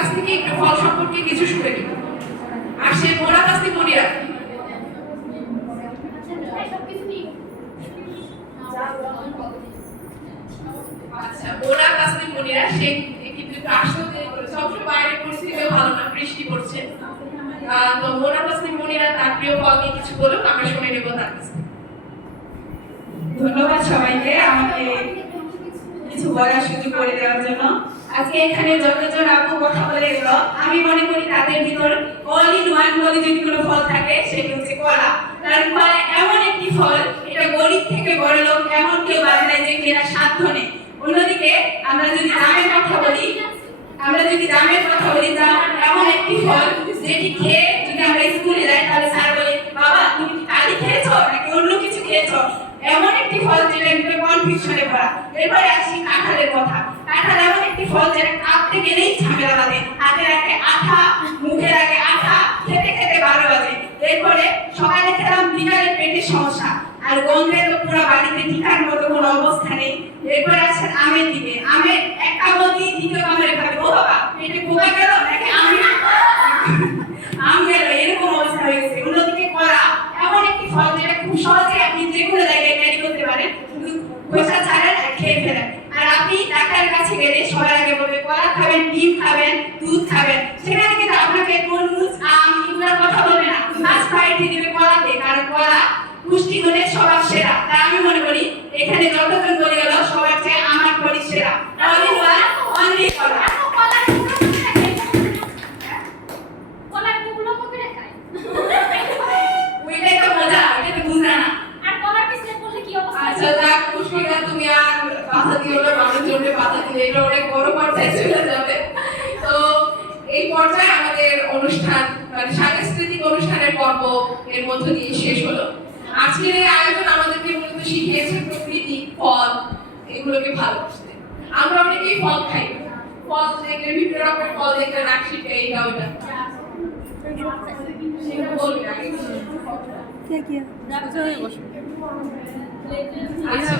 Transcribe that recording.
কাছ থেকে একটু ফল সম্পর্কে কিছু শুনে নিব। আর সে মোরা তাসনিম মুনিরা। আচ্ছা, মোরা তাসনিম মুনিরা সে কিন্তু আসলে সবসময় বাইরের পরিস্থিতিও ভালো না, বৃষ্টি পড়ছে। তো মোরা তাসনিম মুনিরা তার প্রিয় ফল নিয়ে কিছু বলুন, আমরা শুনে নেব তার কাছে। ধন্যবাদ সবাইকে আমাকে কিছু বলার সুযোগ করে দেওয়ার জন্য। আজকে এখানে যতজন আপু কথা বলে গেল, আমি মনে করি তাদের ভিতর অল ইন ওয়ান বলে যদি কোনো ফল থাকে সেটা হচ্ছে কলা। কারণ কলা এমন একটি ফল, এটা গরিব থেকে বড় লোক এমন কেউ বানায় যে কেনা সাধ্য নেই। অন্যদিকে আমরা যদি দামের কথা বলি, জাম এমন একটি ফল যেটি খেয়ে যদি আমরা স্কুলে যাই তাহলে স্যার বলে, বাবা তুমি কি কালি খেয়েছো নাকি অন্য কিছু খেয়েছো। এমন একটি ফল যেটা একটু কনফিউশনে ভরা। এরপরে আসি কাঁঠালের কথা। কাঁঠাল এমন একটি ফল যেটা কাটতে গেলেই ঝামেলা বাঁধে, হাতের আগে আঠা, মুখের আগে আঠা, খেতে খেতে 12 বাজে। এরপরে সকালে খেলাম, বিকালে পেটের সমস্যা, আর গন্ধে তো পুরো বাড়িতে টিকার মতো কোনো অবস্থা নেই। এরপরে আসেন আমের দিকে। আমের এক কামড় দিয়ে দ্বিতীয় কামড়ে খাবে, ও বাবা পেটে পোকা গেল নাকি আম গেল, এরকম অবস্থা হয়ে গেছে। অন্যদিকে কলা এমন একটি ফল যেটা খুব সহজে আপনি যে কোনো জায়গায় ক্যারি করতে পারেন, শুধু খোসা ছাড়েন আর খেয়ে ফেলেন। আর আপনি ডাক্তারের কাছে গেলে সবার আগে বলবে কলা খাবেন, ডিম খাবেন, দুধ খাবেন। সেখানে কিন্তু আপনাকে তরমুজ, আম এগুলোর কথা বলবে না, ফার্স্ট প্রায়োরিটি দিবে কলাতে। কারণ কলা পুষ্টি গুণে সবার সেরা। তাই আমি মনে করি এখানে যতজন বলে গেল সবার চেয়ে আমার কলি সেরা। অল ইন ওয়ান, অনলি কলা। ওইটাই তো মজা, ওইটা তো বুঝা না। আচ্ছা যাক পুষ্পিকা, তুমি আর বাধা দিও না, মানুষজনকে বাধা দিলে এটা অনেক বড় পর্যায়ে চলে যাবে। তো এই পর্যায়ে আমাদের অনুষ্ঠান মানে সাংস্কৃতিক অনুষ্ঠানের পর্ব এর মধ্য দিয়ে শেষ হলো। আজকের এই আয়োজন আমাদেরকে মূলত শিখিয়েছে প্রকৃতি, ফল এগুলোকে ভালোবাসতে। আমরা অনেকেই ফল খাই, ফল দেখলে বিভিন্ন রকমের ফল দেখলে নাক শিখে এইটা ওইটা বলবি আগে। क्या किया? আচ্ছা